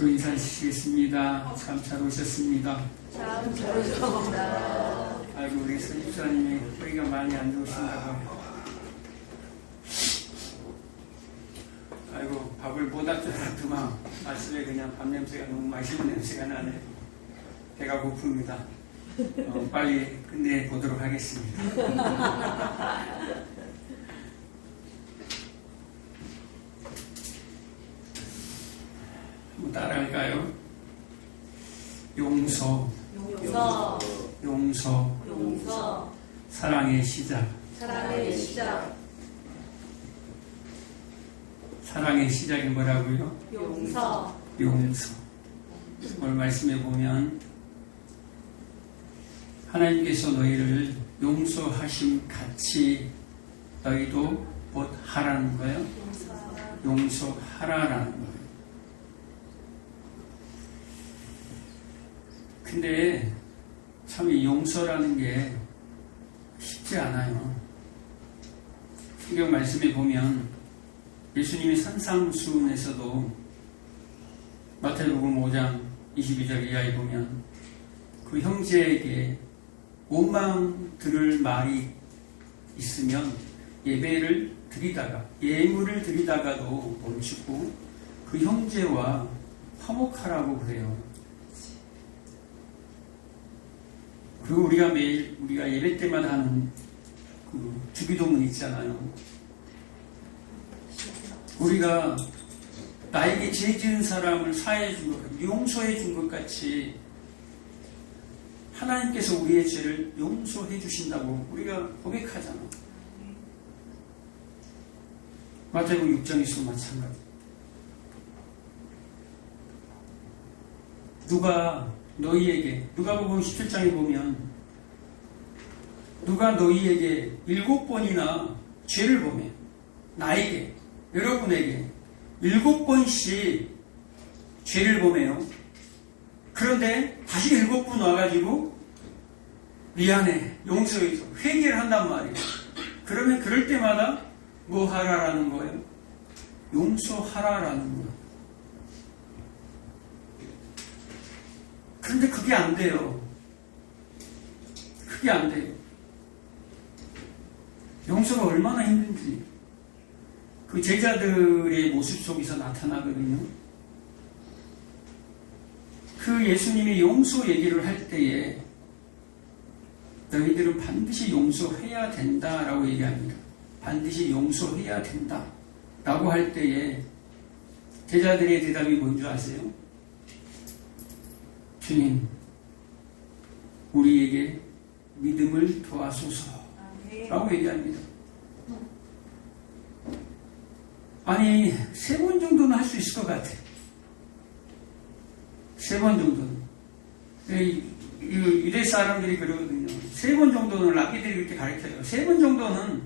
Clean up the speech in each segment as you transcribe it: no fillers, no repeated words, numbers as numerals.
또 인사하시겠습니다. 참 잘 오셨습니다. 참 잘 오셨습니다. 아이고 우리 선집사님이 허리가 많이 안 좋으신다고. 아이고 밥을 못 앞서놨더만 아침에 그냥 밥 냄새가 너무 맛있는 냄새가 나네. 배가 고픕니다. 빨리 끝내보도록 하겠습니다. 한번 따라할까요? 용서, 용서, 용서, 용서, 사랑의 시작. 사랑의 시작, 사랑의 시작이 뭐라고요? 용서, 용서. 오늘 말씀해 보면 하나님께서 너희를 용서하심 같이 너희도 곧 하라는 거예요. 용서하라라는 거예요. 근데 참 이 용서라는 게 쉽지 않아요. 성경 말씀에 보면 예수님이 산상수훈에서도 마태복음 5장 22절 이하에 보면 그 형제에게 원망 들을 말이 있으면 예물을 드리다가도 멈추고 그 형제와 화목하라고 그래요. 그리고 우리가 예배 때마다 하는 그 주기도문 있잖아요. 우리가 나에게 죄 지은 사람을 사해해 준 것, 용서해 준 것 같이 하나님께서 우리의 죄를 용서해 주신다고 우리가 고백하잖아. 마태복음 6장에서 마찬가지. 누가복음 17장에 보면 누가 너희에게 7번이나 죄를 범해 나에게 여러분에게 7번씩 죄를 범해요. 그런데 다시 7번 와가지고 미안해 용서해줘 회개를 한단 말이에요. 그러면 그럴 때마다 뭐 하라라는 거예요? 용서하라라는 거예요. 그런데 그게 안 돼요. 그게 안 돼요. 용서가 얼마나 힘든지 그 제자들의 모습 속에서 나타나거든요. 그 예수님이 용서 얘기를 할 때에 너희들은 반드시 용서해야 된다라고 얘기합니다. 반드시 용서해야 된다라고 할 때에 제자들의 대답이 뭔지 아세요? 주님, 우리에게 믿음을 더하소서라고 얘기합니다. 아니 3번 정도는 할 수 있을 것 같아. 3번 정도는. 유대 사람들이 그러거든요. 3번 정도는 랍비들이 그렇게 가르쳐요. 3번 정도는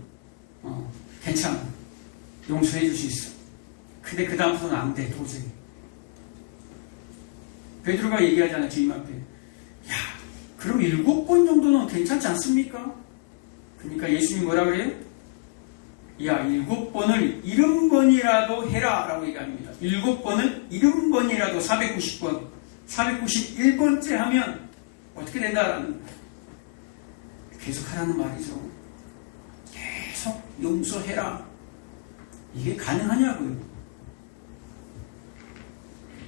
괜찮아. 용서해 줄 수 있어. 근데 그 다음부터는 안 돼. 도저히. 베드로가 얘기하잖아요. 주님 앞에. 야, 그럼 7번 정도는 괜찮지 않습니까? 그러니까 예수님이 뭐라 그래요? 야, 7번을 70번이라도 해라 라고 얘기합니다. 7번을 70번이라도 490번 491번째 하면 어떻게 된다라는 거예요. 계속 하라는 말이죠. 계속 용서해라. 이게 가능하냐고요.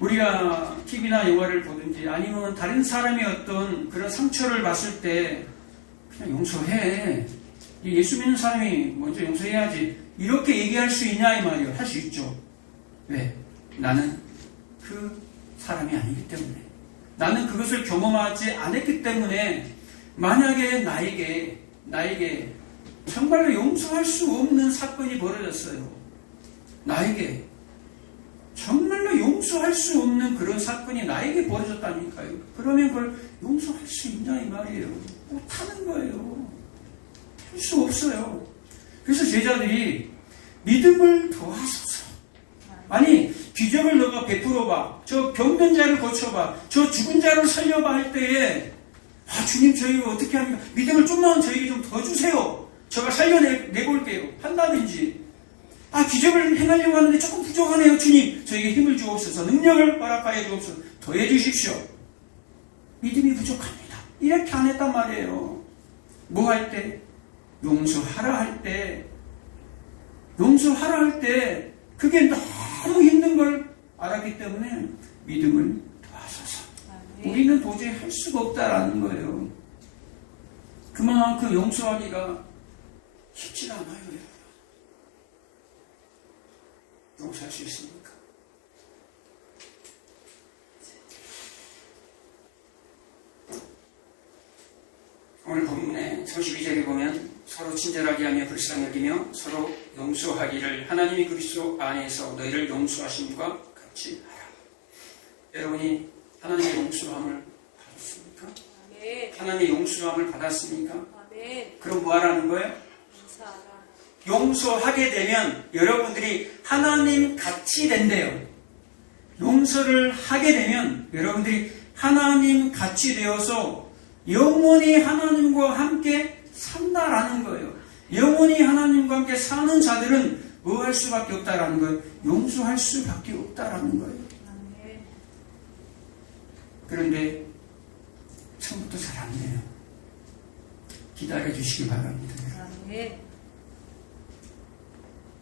우리가 TV나 영화를 보든지 아니면 다른 사람이 어떤 그런 상처를 봤을 때 그냥 용서해. 예수 믿는 사람이 먼저 용서해야지. 이렇게 얘기할 수 있냐 이 말이에요. 할 수 있죠. 왜? 나는 그 사람이 아니기 때문에. 나는 그것을 경험하지 않았기 때문에 만약에 나에게 정말로 용서할 수 없는 사건이 벌어졌어요. 나에게 정말로 용서할 수 없는 그런 사건이 나에게 벌어졌다니까요. 그러면 그걸 용서할 수 있냐 이 말이에요. 못하는 거예요. 할 수 없어요. 그래서 제자들이 믿음을 더하소서. 아니 기적을 너가 베풀어봐. 저 병든 자를 고쳐봐. 저 죽은 자를 살려봐 할 때에 주님 저희가 어떻게 합니까? 믿음을 좀만 저에게 좀 더 주세요. 제가 살려내볼게요. 한다든지 기적을 행하려고 하는데 조금 부족하네요. 주님, 저에게 힘을 주옵소서. 능력을 허락하여 주옵소서. 더해 주십시오. 믿음이 부족합니다. 이렇게 안 했단 말이에요. 뭐 할 때? 용서하라 할 때. 용서하라 할 때 그게 너무 힘든 걸 알았기 때문에 믿음을 도와줘서 우리는 도저히 할 수가 없다라는 거예요. 그만큼 용서하기가 쉽지 않아요. 용서할 수 있습니까? 오늘 본문의 32절에 보면 서로 친절하게 하며 불쌍히 여기며 서로 용서하기를 하나님이 그리스도 안에서 너희를 용서하심과 같이 하라. 여러분이 하나님의 용서함을 받았습니까? 아멘. 하나님의 용서함을 받았습니까? 아멘. 그럼 뭐 하라는 거예요? 감사하라. 용서하게 되면 여러분들이 하나님 같이 된대요. 용서를 하게 되면 여러분들이 하나님 같이 되어서 영원히 하나님과 함께 산다라는 거예요. 영원히 하나님과 함께 사는 자들은 뭐 할 수밖에 없다라는 거예요. 용서할 수밖에 없다라는 거예요. 아멘. 그런데 처음부터 잘 안 돼요. 기다려 주시기 바랍니다. 아멘.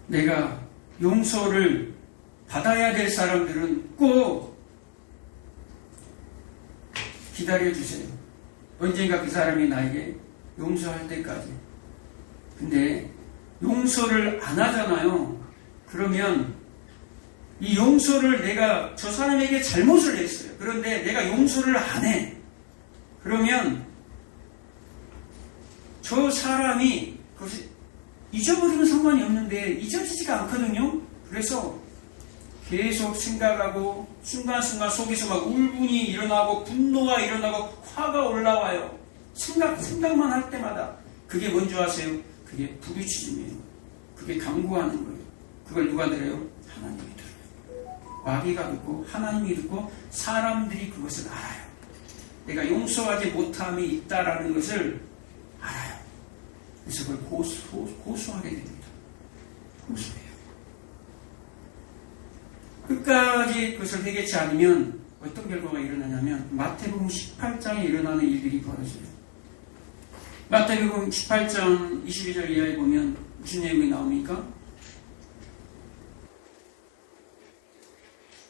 내가 용서를 받아야 될 사람들은 꼭 기다려 주세요. 언젠가 그 사람이 나에게 용서할 때까지. 근데 용서를 안 하잖아요. 그러면 이 용서를 내가 저 사람에게 잘못을 했어요. 그런데 내가 용서를 안 해. 그러면 저 사람이 그것이 잊어버리면 상관이 없는데 잊어지지가 않거든요. 그래서 계속 생각하고 순간순간 속에서 막 울분이 일어나고 분노가 일어나고 화가 올라와요. 생각만 할 때마다. 그게 뭔지 아세요? 그게 부르짖음이에요. 그게 간구하는 거예요. 그걸 누가 들어요? 하나님이 들어요. 마귀가 듣고 하나님이 듣고 사람들이 그것을 알아요. 내가 용서하지 못함이 있다라는 것을 알아요. 그래서 그걸 고소하게 됩니다. 고소해요. 끝까지 그것을 해결치 않으면 어떤 결과가 일어나냐면 마태복음 18장에 일어나는 일들이 벌어져요. 마태복음 18장 22절 이하에 보면 무슨 내용이 나옵니까?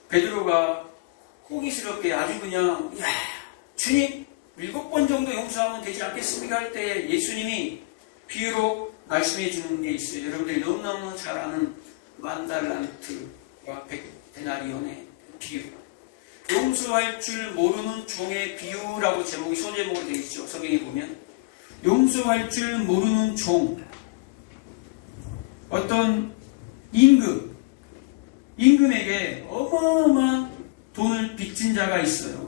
베드로가 호기스럽게 아주 그냥 주님 7번 정도 용서하면 되지 않겠습니까? 할 때 예수님이 비유로 말씀해 주는 게 있어요. 여러분들이 너무너무 잘 아는 만달란트와 100데나리온의 비유. 용서할 줄 모르는 종의 비유라고 제목이 소제목으로 되어 있죠. 성경에 보면 용서할 줄 모르는 종, 어떤 임금에게 어마어마한 돈을 빚진 자가 있어요.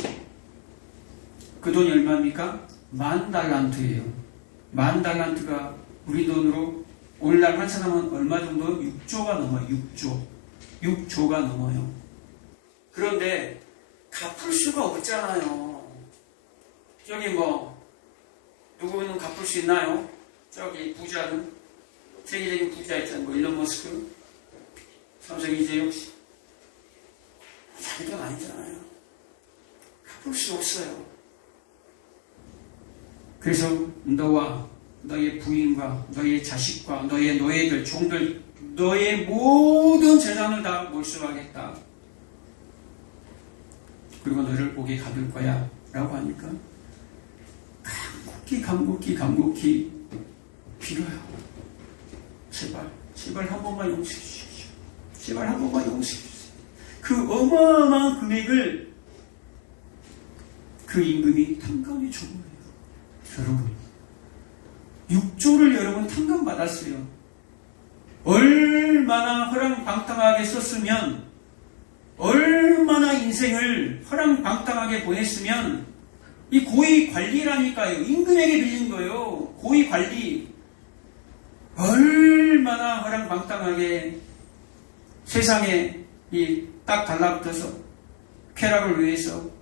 그 돈이 얼마입니까? 10,000달란트예요. 10,000달란트가 우리 돈으로 오늘날 환산하면 얼마 정도? 6조가 넘어요. 6조가 넘어요. 그런데 갚을 수가 없잖아요. 저기 누구는 갚을 수 있나요? 저기 부자는 세계적인 부자 있잖아요. 일론 머스크, 삼성 이재용 씨. 자기가 아니잖아요. 갚을 수 없어요. 그래서 너와 너의 부인과 너의 자식과 너의 노예들, 종들, 너의 모든 재산을 다 몰수하겠다. 그리고 너를 옥에 가둘 거야 라고 하니까 간곡히 빌어요. 제발 한 번만 용서해 주십시오. 제발 한 번만 용서해 주세요. 그 어마어마한 금액을 그 임금이 탕감해 준 거예요. 여러분 6조를 여러분 탕감받았어요. 얼마나 허랑방탕하게 썼으면, 얼마나 인생을 허랑방탕하게 보냈으면, 이 고위 관리라니까요. 임금에게 빌린 거예요. 고위 관리. 얼마나 허랑방탕하게 세상에 딱 달라붙어서 쾌락을 위해서.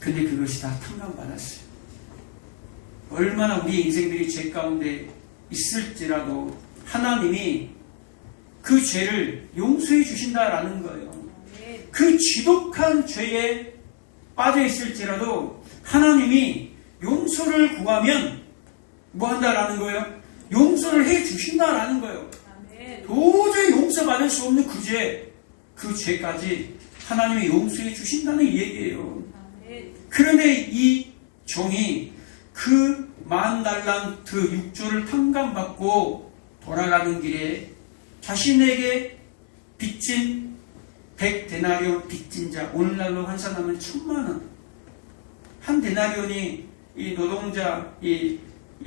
근데 그것이 다 탕감받았어요. 얼마나 우리 인생들이 죄 가운데 있을지라도 하나님이 그 죄를 용서해 주신다라는 거예요. 아멘. 그 지독한 죄에 빠져 있을지라도 하나님이 용서를 구하면 뭐 한다라는 거예요? 용서를 해 주신다라는 거예요. 아멘. 도저히 용서받을 수 없는 그 죄, 그 죄까지 하나님이 용서해 주신다는 얘기예요. 아멘. 그런데 이 종이 그 10,000달란트 6조를 탕감받고 돌아가는 길에 자신에게 빚진 100데나리온 빚진 자, 오늘날로 환산하면 1,000,000원. 한 데나리온이 이 노동자 이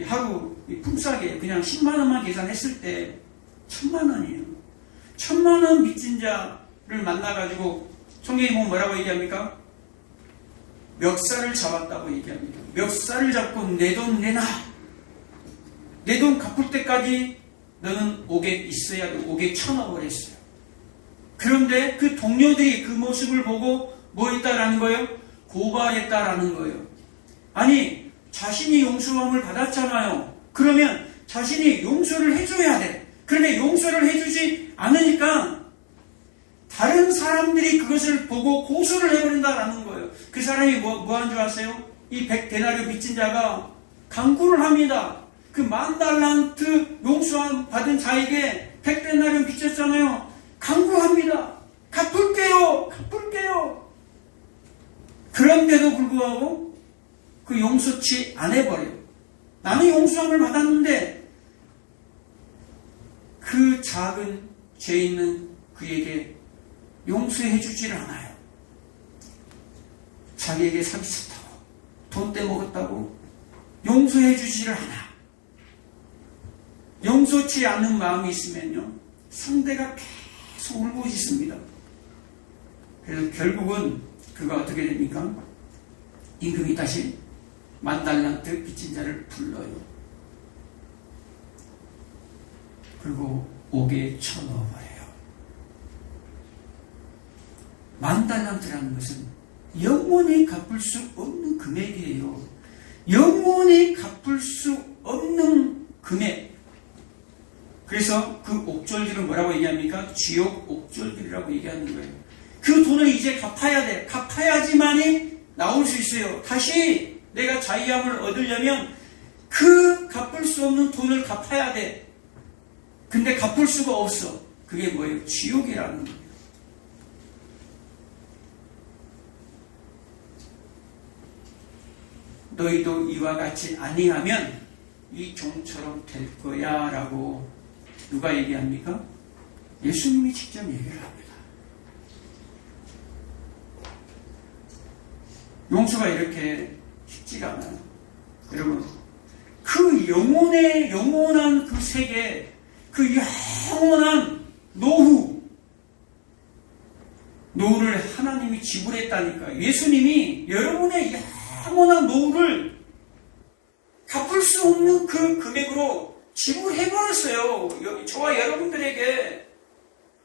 하루 품삯에 그냥 10만 원만 계산했을 때 1,000,000원이에요. 1,000,000원 빚진 자를 만나가지고 성경이 보면 뭐라고 얘기합니까? 멱살을 잡았다고 얘기합니다. 멱살을 잡고 내 돈 내놔. 내 돈 갚을 때까지 너는 옥에 있어야 돼. 옥에 쳐넣어 버렸어요. 그런데 그 동료들이 그 모습을 보고 뭐 했다라는 거예요? 고발했다라는 거예요. 아니, 자신이 용서함을 받았잖아요. 그러면 자신이 용서를 해줘야 돼. 그런데 용서를 해주지 않으니까 다른 사람들이 그것을 보고 고소를 해버린다라는 거예요. 그 사람이 뭐 한 줄 아세요? 이 100데나리온 빚진 자가 강구를 합니다. 그 10,000달란트 용서함 받은 자에게 100데나리온 빚졌잖아요. 강구합니다. 갚을게요. 그런데도 불구하고 그 용서치 안 해버려요. 나는 용서함을 받았는데 그 작은 죄 있는 그에게 용서해 주지를 않아요. 자기에게 사기쳤다고, 돈 떼먹었다고 용서해 주지를 않아. 용서치 않는 마음이 있으면요, 상대가 계속 울부짖습니다. 그래서 결국은 그가 어떻게 됩니까? 임금이 다시 10,000달란트 빚진 자를 불러요. 그리고 옥에 쳐넣어버려요. 10,000달란트라는 것은 영원히 갚을 수 없는 금액이에요. 영원히 갚을 수 없는 금액. 그래서 그 옥졸들은 뭐라고 얘기합니까? 지옥 옥졸들이라고 얘기하는 거예요. 그 돈을 이제 갚아야 돼. 갚아야지만이 나올 수 있어요. 다시 내가 자유함을 얻으려면 그 갚을 수 없는 돈을 갚아야 돼. 근데 갚을 수가 없어. 그게 뭐예요? 지옥이라는 거예요. 너희도 이와 같이 아니하면 이 종처럼 될 거야 라고 누가 얘기합니까? 예수님이 직접 얘기를 합니다. 용서가 이렇게 쉽지가 않아요. 여러분, 그 영원한 그 세계, 그 영원한 노후를 하나님이 지불했다니까요. 예수님이 여러분의 영원한 노후를 갚을 수 없는 그 금액으로 지불해버렸어요. 저와 여러분들에게.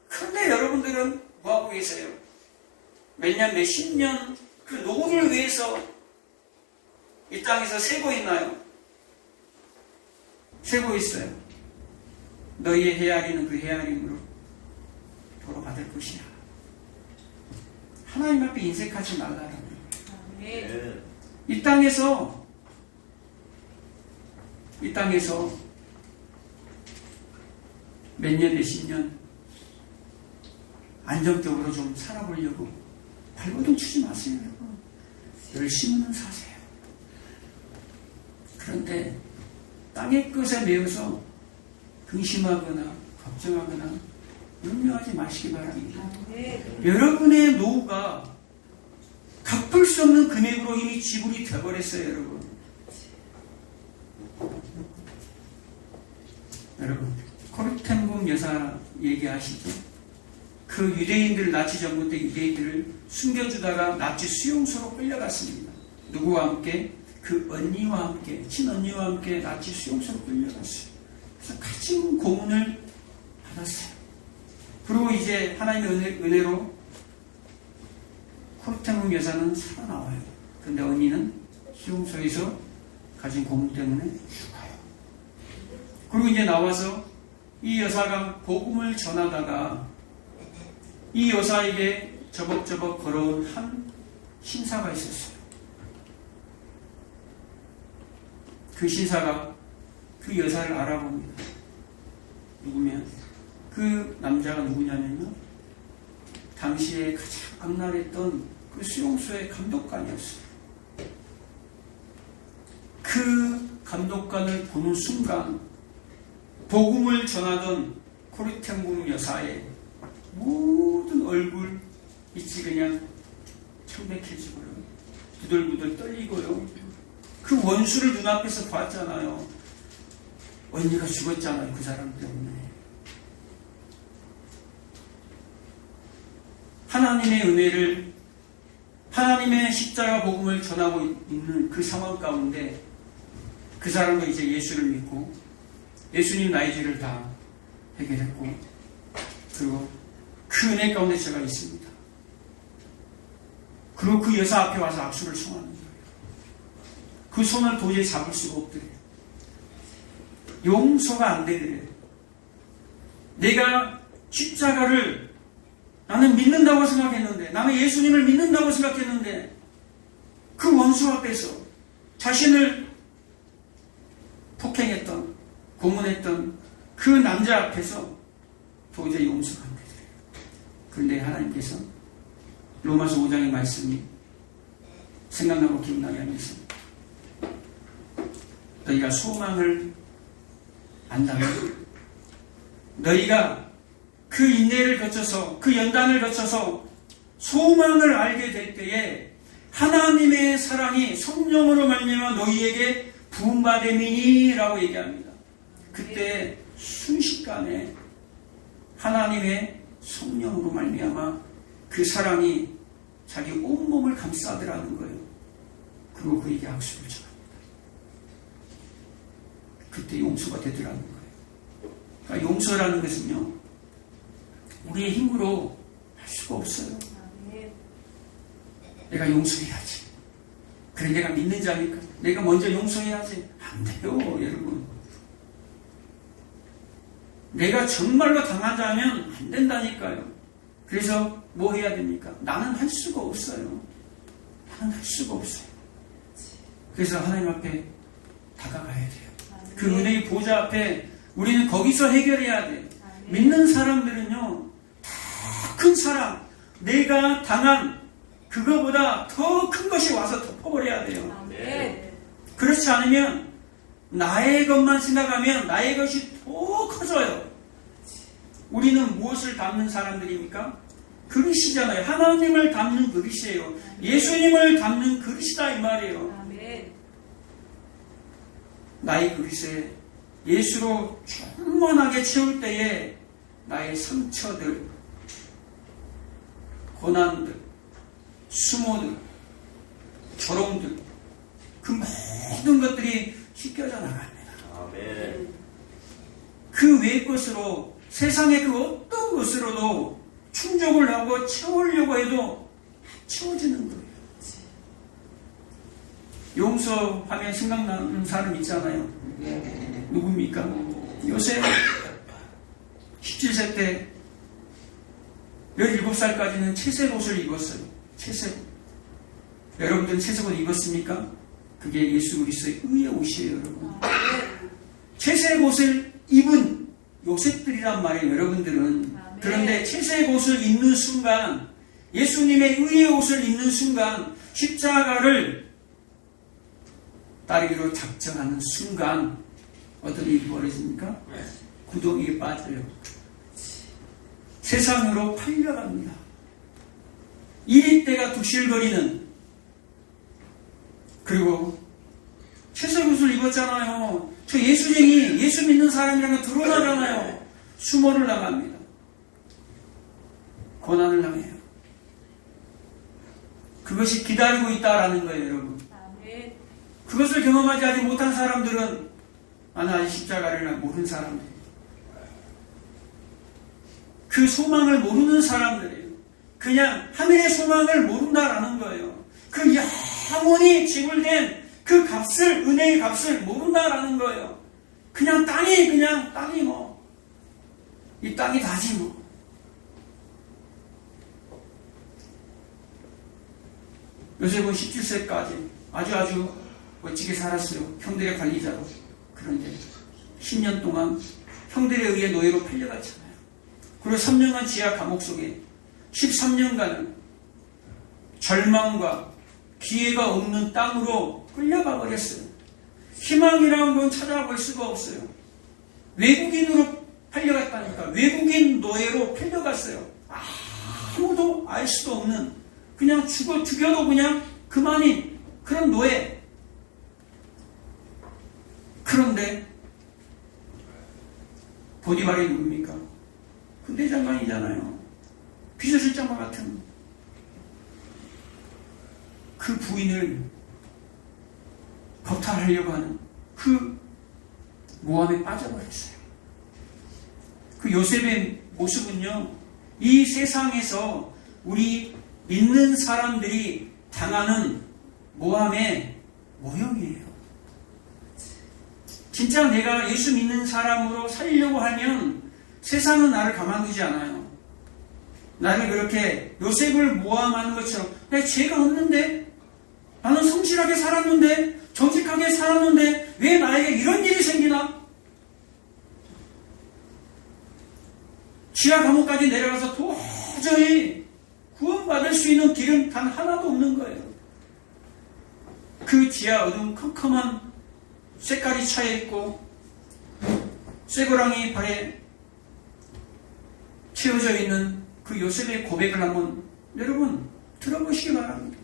그런데 여러분들은 뭐하고 계세요? 몇 년, 몇십 년 그 노후를 위해서 이 땅에서 세고 있나요? 세고 있어요. 너희의 헤아리는 그 헤아림으로 도로 받을 것이야. 하나님 앞에 인색하지 말라라는 거예요. 아멘. 이 땅에서 몇 년, 몇십 년 안정적으로 좀 살아보려고 발버둥 치지 마세요. 열심히는 사세요. 그런데 땅의 것에 매여서 근심하거나 걱정하거나 염려하지 마시기 바랍니다. 아멘. 여러분의 노후가 갚을 수 없는 금액으로 이미 지불이 되어버렸어요, 여러분. 여러분, 코르텐붐 여사 얘기하시죠? 그 유대인들, 나치 정부 때 유대인들을 숨겨주다가 나치 수용소로 끌려갔습니다. 누구와 함께? 그 언니와 함께, 친언니와 함께 나치 수용소로 끌려갔어요. 그래서 가진 고문을 받았어요. 그리고 이제 하나님의 은혜로 코르텐붐 여사는 살아나와요. 그런데 언니는 수용소에서 가진 고문 때문에 죽어요. 그리고 이제 나와서 이 여사가 복음을 전하다가 이 여사에게 저벅저벅 걸어온 한 신사가 있었어요. 그 신사가 그 여사를 알아봅니다. 누구면 그 남자가 누구냐면요, 당시에 가장 악랄했던 그 수용소의 감독관이었어요. 그 감독관을 보는 순간 복음을 전하던 코르텐궁 여사의 모든 얼굴 빛이 그냥 청백해지고요, 부들부들 떨리고요. 그 원수를 눈앞에서 봤잖아요. 언니가 죽었잖아요, 그 사람 때문에. 하나님의 은혜를, 하나님의 십자가 복음을 전하고 있는 그 상황 가운데 그 사람도 이제 예수를 믿고 예수님 나의 죄를 다 해결했고, 그리고 그 은혜 가운데 제가 있습니다. 그리고 그 여사 앞에 와서 악수를 청하는 거예요. 그 손을 도저히 잡을 수가 없더래요. 용서가 안 되더래요. 내가 십자가를 나는 믿는다고 생각했는데, 나는 예수님을 믿는다고 생각했는데, 그 원수 앞에서 자신을 폭행했던, 고문했던 그 남자 앞에서 도저히 용서가 안 되더래요. 그런데 하나님께서 로마서 5장의 말씀이 생각나고 기억나게 하면서, 너희가 소망을 안다면, 너희가 그 인내를 거쳐서, 그 연단을 거쳐서 소망을 알게 될 때에 하나님의 사랑이 성령으로 말미암아 너희에게 부음받음이니 라고 얘기합니다. 그때 순식간에 하나님의 성령으로 말미암아 그 사랑이 자기 온몸을 감싸더라는 거예요. 그리고 그에게 악수를 전합니다. 그때 용서가 되더라는 거예요. 그러니까 용서라는 것은요, 우리의 힘으로 할 수가 없어요. 내가 용서해야지. 그래, 내가 믿는 자니까 내가 먼저 용서해야지. 안 돼요, 여러분. 내가 정말로 당하자면 안 된다니까요. 그래서 뭐 해야 됩니까? 나는 할 수가 없어요. 나는 할 수가 없어요. 그래서 하나님 앞에 다가가야 돼요. 그 은혜의 보좌 앞에 우리는 거기서 해결해야 돼. 믿는 사람들은요, 더 큰 사랑, 내가 당한 그거보다 더 큰 것이 와서 덮어버려야 돼요. 그렇지 않으면 나의 것만 생각하면 나의 것이 더 커져요. 우리는 무엇을 담는 사람들입니까? 그릇이잖아요. 하나님을 담는 그릇이에요. 예수님을 담는 그릇이다 이 말이에요. 나의 그릇에 예수로 충만하게 채울 때에 나의 상처들, 고난들, 수모들, 조롱들, 그 모든 것들이 씻겨져 나갑니다. 아멘. 그 외의 것으로, 세상의 그 어떤 것으로도 충족을 하고 채우려고 해도 채워지는 거예요. 용서하면 생각나는 사람 있잖아요. 누굽니까? 요새 17세 때 17살까지는 채색 옷을 입었어요. 채색. 여러분들은 채색 옷 입었습니까? 그게 예수 그리스도의 의의 옷이에요, 여러분. 채색 옷을 입은 요셉들이란 말이에요, 여러분들은. 그런데 채색 옷을 입는 순간, 예수님의 의의 옷을 입는 순간, 십자가를 따르기로 작정하는 순간 어떤 일이 벌어집니까? 구덩이에 빠져요. 세상으로 팔려갑니다. 이리때가 득실거리는, 그리고 채색 옷을 입었잖아요. 저 예수쟁이, 예수 믿는 사람이라는 거 드러나잖아요. 수모를 나갑니다. 고난을 당해요. 그것이 기다리고 있다라는 거예요, 여러분. 그것을 경험하지 못한 사람들은 아직 십자가를 모르는 사람들, 그 소망을 모르는 사람들이에요. 그냥 하늘의 소망을 모른다라는 거예요. 그 영원히 지불된 그 값을, 은혜의 값을 모른다라는 거예요. 그냥 땅이 뭐, 이 땅이 다지 뭐. 요셉은 17세까지 아주 멋지게 살았어요. 형들의 관리자로. 그런데 10년 동안 형들에 의해 노예로 팔려갔잖아요. 그리고 3년간 지하 감옥 속에 13년간 절망과 기회가 없는 땅으로 끌려가 버렸어요. 희망이라는 건 찾아볼 수가 없어요. 외국인으로 팔려갔다니까. 외국인 노예로 팔려갔어요. 아무도 알 수도 없는, 그냥 죽여도 그냥 그만인 그런 노예. 그런데 보디발이 누굽니까? 군대 장관이잖아요. 비서실장과 같은 그 부인을 겁탈하려고 하는 그 모함에 빠져버렸어요. 그 요셉의 모습은요, 이 세상에서 우리 믿는 사람들이 당하는 모함의 모형이에요. 진짜 내가 예수 믿는 사람으로 살려고 하면 세상은 나를 가만두지 않아요. 나를 그렇게 요셉을 모함하는 것처럼, 내가 죄가 없는데, 나는 성실하게 살았는데, 정직하게 살았는데 왜 나에게 이런 일이 생기나? 지하 감옥까지 내려가서 도저히 구원받을 수 있는 길은 단 하나도 없는 거예요. 그 지하 어둠컴컴한 색깔이 차여있고 쇠고랑이 발에 채워져 있는 그 요셉의 고백을 한번 여러분 들어보시기 바랍니다.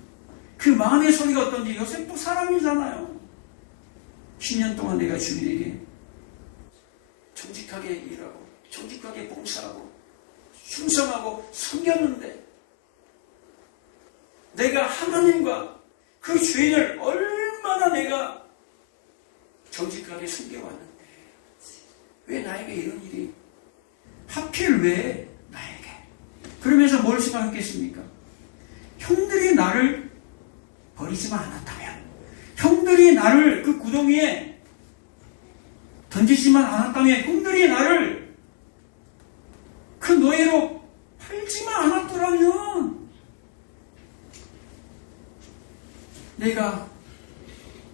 그 마음의 소리가 어떤지. 요셉도 사람이잖아요. 10년 동안 내가 주인에게 정직하게 일하고 정직하게 봉사하고 충성하고 섬겼는데 내가 하나님과 그 죄인을 얼마나 내가 정직하게 섬겨왔는데 왜 나에게 이런 일이, 하필 왜 나에게. 그러면서 뭘 생각했겠습니까? 형들이 나를 버리지만 않았다면, 형들이 나를 그 구덩이에 던지지만 않았다면, 형들이 나를 그 노예로 팔지만 않았더라면 내가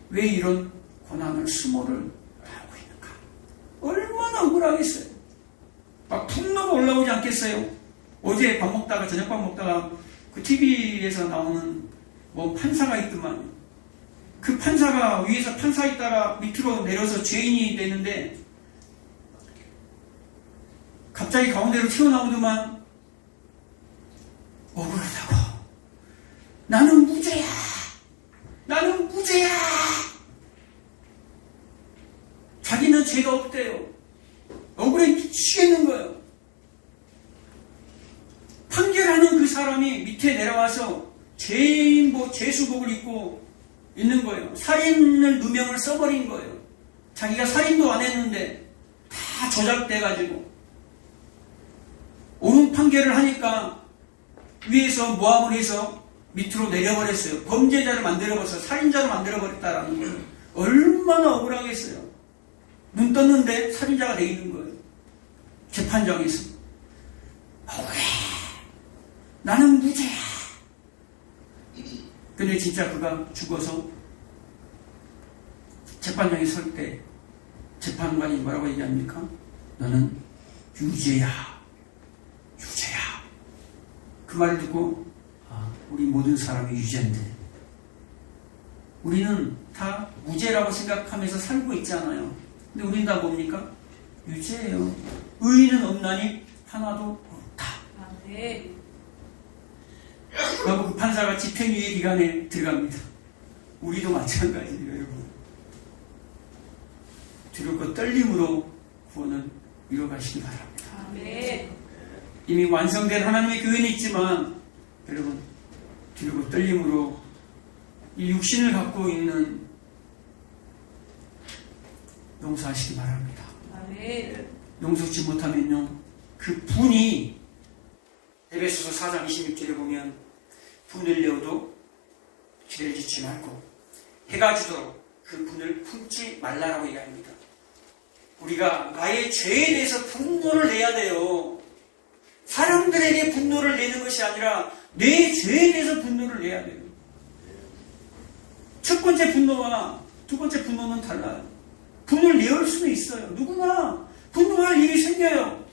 왜 이런 고난을 수모를 하고 있는가? 얼마나 억울하겠어요. 막 분노가 올라오지 않겠어요? 어제 밥 먹다가, 저녁밥 먹다가 그 TV에서 나오는 뭐 판사가 있더만, 그 판사가 위에서 판사 있다가 밑으로 내려서 죄인이 되는데 갑자기 가운데로 튀어나오더만, 억울하다고. 나는 무죄야. 나는 무죄야. 자기는 죄가 없대요. 억울해 미치겠는 거예요. 판결하는 그 사람이 밑에 내려와서 죄수복을 입고 있는 거예요. 살인을 누명을 써버린 거예요. 자기가 살인도 안 했는데 다 조작돼가지고 옳은 판결을 하니까 위에서 모함을 해서 밑으로 내려버렸어요. 범죄자를 만들어버렸어요. 살인자를 만들어버렸다라는 거예요. 얼마나 억울하겠어요. 눈 떴는데 살인자가 돼 있는 거예요. 재판장에서. 억울해. 나는 무죄야. 근데 진짜 그가 죽어서 재판장에 설 때 재판관이 뭐라고 얘기합니까? 너는 유죄야. 유죄야. 그 말을 듣고 우리 모든 사람이 유죄인데 우리는 다 무죄라고 생각하면서 살고 있잖아요. 근데 우리는 다 뭡니까? 유죄예요. 의인은 없나니 하나도 없다. 아멘. 그리고 그 판사가 집행유예 기간에 들어갑니다. 우리도 마찬가지예요, 여러분. 두렵고 떨림으로 구원을 이뤄가시기 바랍니다. 아멘. 이미 완성된 하나님의 교회는 있지만 여러분 두렵고 떨림으로 이 육신을 갖고 있는 용서하시기 바랍니다. 아멘. 용서치 못하면요, 그 분이 에베소서 4장 26절에 보면 분을 내어도 기를 짓지 말고 해가 지도록 그 분을 품지 말라라고 얘기합니다. 우리가 나의 죄에 대해서 분노를 내야 돼요. 사람들에게 분노를 내는 것이 아니라 내 죄에 대해서 분노를 내야 돼요. 첫 번째 분노와 두 번째 분노는 달라요. 분노를 내올 수는 있어요. 누구나 분노할 일이 생겨요.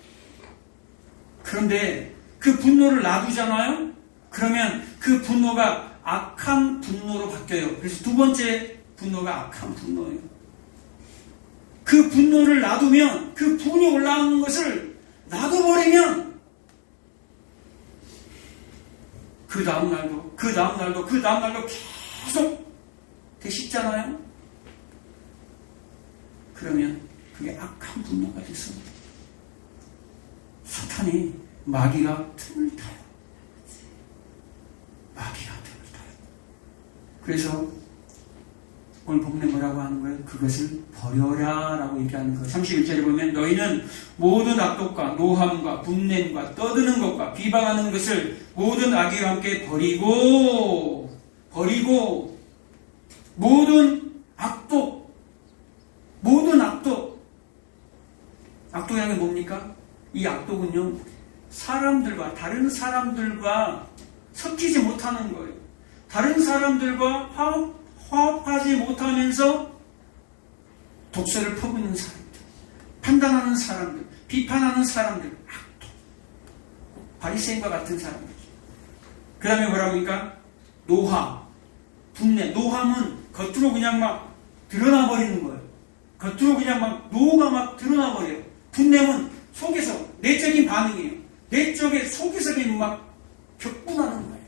그런데 그 분노를 놔두잖아요. 그러면 그 분노가 악한 분노로 바뀌어요. 그래서 두 번째 분노가 악한 분노예요. 그 분노를 놔두면, 그 분이 올라오는 것을 놔둬버리면 그 다음날도 계속 되씹잖아요. 그러면 그게 악한 분노가 됐습니다. 사탄이 마귀가 틈을 타요. 마귀가 틈을 타요. 그래서 오늘 본문에 뭐라고 하는 거예요? 그것을 버려라 라고 얘기하는 거예요. 31절에 보면 너희는 모든 악독과 노함과 분냄과 떠드는 것과 비방하는 것을 모든 악의와 함께 버리고 모든 악독이라는 게 뭡니까? 이 악독은요, 다른 사람들과 섞이지 못하는 거예요. 다른 사람들과 화합하지 못하면서 독설을 퍼붓는 사람들, 판단하는 사람들, 비판하는 사람들, 악독, 바리새인과 같은 사람들. 그 다음에 뭐라고 하니까? 노함, 분내. 노함은 겉으로 그냥 막 드러나 버리는 거예요. 겉으로 그냥 막 노가 막 드러나 버려요. 분냄은 속에서 내적인 반응이에요. 내적인 속에서 막 격분하는 거예요.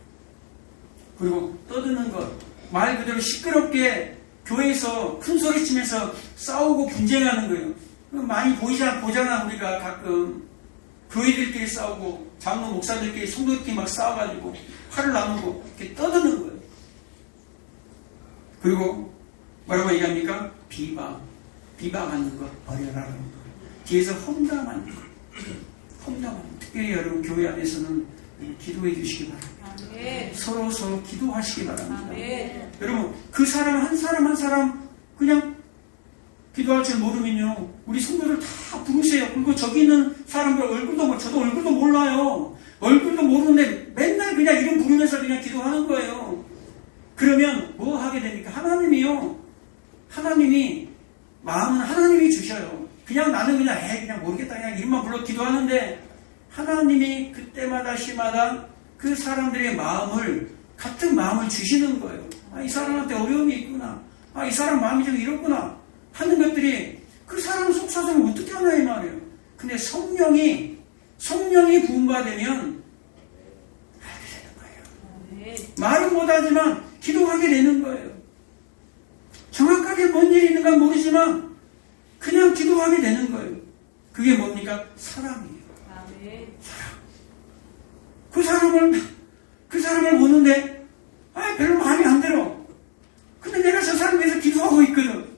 그리고 떠드는 것, 말 그대로 시끄럽게 교회에서 큰 소리 치면서 싸우고 분쟁하는 거예요. 많이 보잖아 우리가 가끔 교회들끼리 싸우고 장로 목사들끼리 성도들끼리 막 싸워가지고 화를 나누고 이렇게 떠드는 거예요. 그리고 뭐라고 얘기합니까? 비방하는 것 버려라라는 거. 뒤에서 험담하는 것. 특별히 여러분 교회 안에서는 기도해 주시기 바랍니다. 서로 기도하시기 바랍니다. 여러분 그 사람 한 사람 그냥 기도할 줄 모르면요 우리 성도들 다 부르세요. 그리고 저기 있는 사람들 저도 얼굴도 몰라요. 얼굴도 모르는데 맨날 그냥 이름 부르면서 그냥 기도하는 거예요. 그러면 뭐 하게 됩니까? 하나님이 마음은 하나님이 주셔요. 그냥 나는 그냥 모르겠다 그냥 이름만 불러 기도하는데 하나님이 그때마다 시마다 그 사람들의 같은 마음을 주시는 거예요. 이 사람한테 어려움이 있구나. 이 사람 마음이 좀 이렇구나. 하는 것들이 그 사람 속사정을 어떻게 하나 이 말이에요. 근데 성령이 부음받으면 알게 되는 거예요. 말은 못하지만 기도하게 되는 거예요. 정확하게 뭔 일이 있는가 모르지만 그냥 기도하게 되는 거예요. 그게 뭡니까? 사랑이에요. 사랑. 그 사람을 보는데 별로 마음이 안 들어. 근데 내가 저 사람 위해서 기도하고 있거든.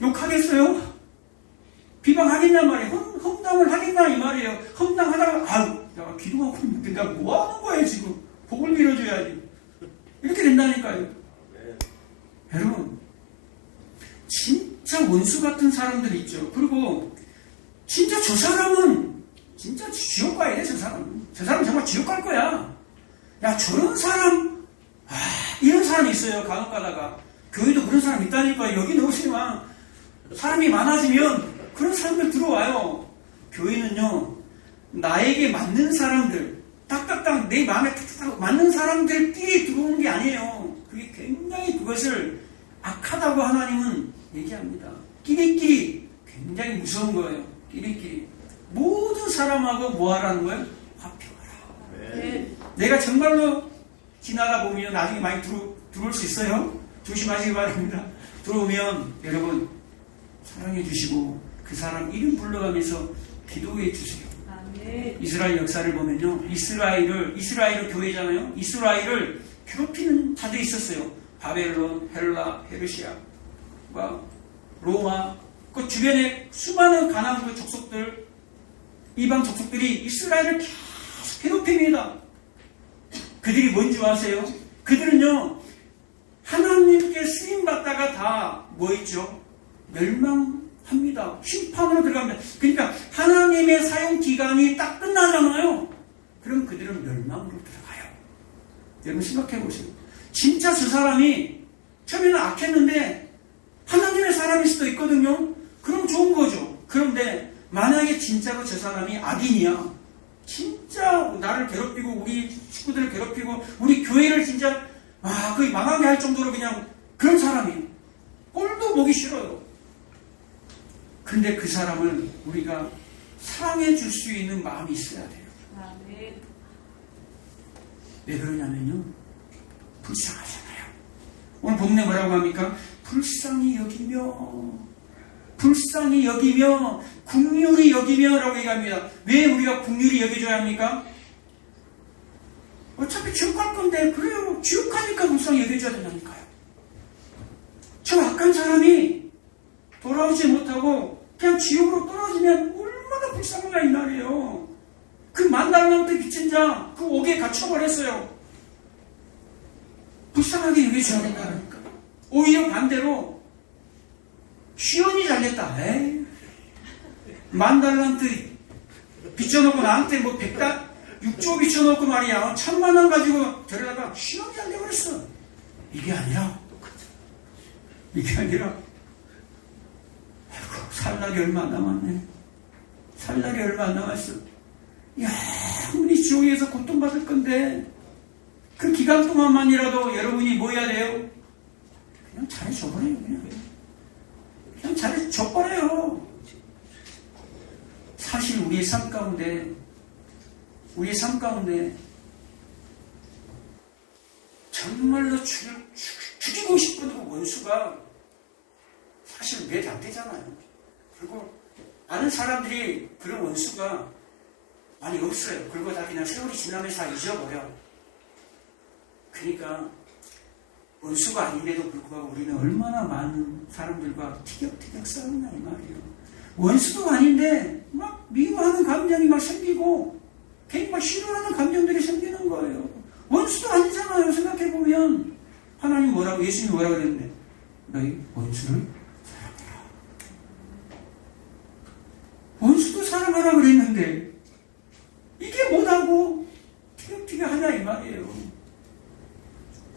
욕하겠어요? 비방하겠냐 말이에요. 험담을 하겠냐 이 말이에요. 험담하다가 내가 기도하고 있는데 내가 뭐 하는 거예요 지금. 복을 빌어줘야지. 이렇게 된다니까요. 여러분 진짜 원수 같은 사람들 있죠. 그리고 진짜 저 사람은 진짜 지옥 가야 돼. 저 사람 정말 지옥 갈 거야. 야 저런 사람 이런 사람이 있어요. 간혹 가다가 교회도 그런 사람 있다니까요. 여기 오시지만 사람이 많아지면 그런 사람들 들어와요. 교회는요 나에게 맞는 사람들 딱딱딱 내 마음에 탁탁 맞는 사람들끼리 들어오는 게 아니에요. 그게 굉장히 그것을 악하다고 하나님은 얘기합니다. 끼리끼리 굉장히 무서운 거예요. 끼리끼리 모든 사람하고 뭐 하라는 거예요? 화평하라. 내가 정말로 지나가 보면 나중에 많이 들어올 수 있어요. 조심하시기 바랍니다. 들어오면 여러분 사랑해 주시고 그 사람 이름 불러가면서 기도해 주세요. 이스라엘 역사를 보면요. 이스라엘은 교회잖아요. 이스라엘을 괴롭히는 자들이 있었어요. 바벨론, 헬라, 페르시아와 로마 그 주변에 수많은 가나안 족속들 이방 족속들이 이스라엘을 계속 괴롭힙니다. 그들이 뭔지 아세요? 그들은요 하나님께 쓰임받다가 다 뭐 있죠? 멸망 합니다. 심판으로 들어갑니다. 그러니까 하나님의 사용 기간이 딱 끝나잖아요. 그럼 그들은 멸망으로 들어가요. 여러분 생각해 보세요. 진짜 저 사람이 처음에는 악했는데 하나님의 사람일 수도 있거든요. 그럼 좋은 거죠. 그런데 만약에 진짜로 저 사람이 악인이야. 진짜 나를 괴롭히고 우리 친구들을 괴롭히고 우리 교회를 진짜 거의 망하게 할 정도로 그냥 그런 사람이 꼴도 보기 싫어요. 근데 그 사람을 우리가 사랑해 줄 수 있는 마음이 있어야 돼요. 아멘. 왜 그러냐면요. 불쌍하잖아요. 오늘 본문에 뭐라고 합니까? 불쌍히 여기며 긍휼히 여기며 라고 얘기합니다. 왜 우리가 긍휼히 여겨줘야 합니까? 어차피 지옥 갈 건데 그래요. 지옥 가니까 불쌍히 여겨줘야 된다니까요. 저 악한 사람이 돌아오지 못하고 그냥 지옥으로 떨어지면 얼마나 불쌍한가 이 말이에요. 그 만달란트 빚진 자 그 옥에 갇혀버렸어요. 불쌍하게 여겨줘야 된다니까. 오히려 반대로 시온이 잘됐다. 에이, 만달란트 빚져놓고 나한테 뭐 6조 빚져놓고 말이야 1,000,000원 가지고 데려다가 시온이 잘돼버렸어. 이게 아니라 아이고, 살 날이 얼마 안 남았네. 살 날이 얼마 안 남았어. 야, 우리 지옥에서 고통받을 건데 그 기간 동안만이라도 여러분이 뭐 해야 돼요? 그냥 잘해줘버려요. 그냥 잘해줘버려요. 사실 우리의 삶 가운데 정말로 죽이고 싶은 그 원수가 사실 몇 안 되잖아요. 그리고 많은 사람들이 그런 원수가 많이 없어요. 그리고 다 그냥 세월이 지나면서 다 잊어버려. 그러니까 원수가 아닌데도 불구하고 우리는 얼마나 많은 사람들과 티격태격 싸우나 이 말이에요. 원수도 아닌데 막 미워하는 감정이 막 생기고 괜히 막 싫어하는 감정들이 생기는 거예요. 원수도 아니잖아요. 생각해보면 하나님 예수님이 뭐라고 그랬는데 너희 원수를 사랑해라. 원수도 사랑하라 그랬는데 이게 뭐라고 티격태격 하냐 이 말이에요.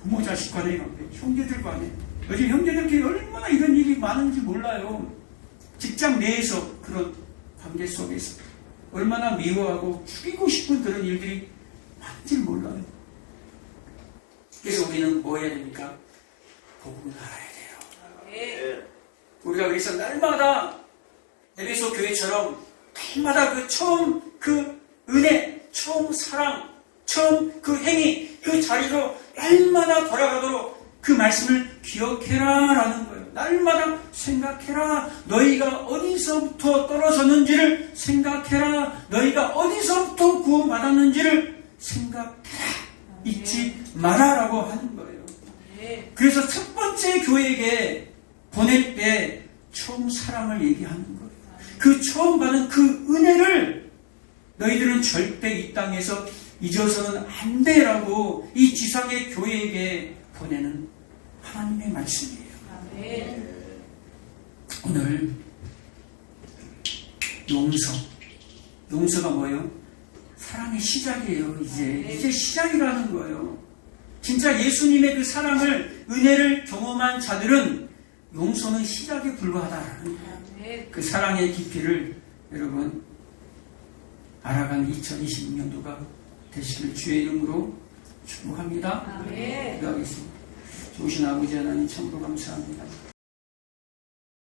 부모 자식 간에 형제들 간에 요즘 형제들끼리 얼마나 이런 일이 많은지 몰라요. 직장 내에서 그런 관계 속에서 얼마나 미워하고 죽이고 싶은 그런 일들이 많은지 몰라요. 그래서 우리는 뭐 해야 됩니까? 복음을 알아야 돼요. 우리가 그래서 날마다 에베소 교회처럼 날마다 그 처음 그 은혜, 처음 사랑, 처음 그 행위, 그 자리로 날마다 돌아가도록 그 말씀을 기억해라 라는 거예요. 날마다 생각해라. 너희가 어디서부터 떨어졌는지를 생각해라. 너희가 어디서부터 구원받았는지를 생각해라. 잊지 마라라고 하는 거예요. 그래서 첫 번째 교회에게 보낼 때 처음 사랑을 얘기하는 거예요. 그 처음 받은 그 은혜를 너희들은 절대 이 땅에서 잊어서는 안 돼라고 이 지상의 교회에게 보내는 하나님의 말씀이에요. 오늘 용서가 뭐예요? 사랑의 시작이에요. 이제 시작이라는 거예요. 진짜 예수님의 그 사랑을 은혜를 경험한 자들은 용서는 시작에 불과하다라는 거예요. 그 사랑의 깊이를 여러분 알아가는 2026년도가 되시길 주의 이름으로 축복합니다. 기도하겠습니다. 좋으신 아버지 하나님 참으로 감사합니다.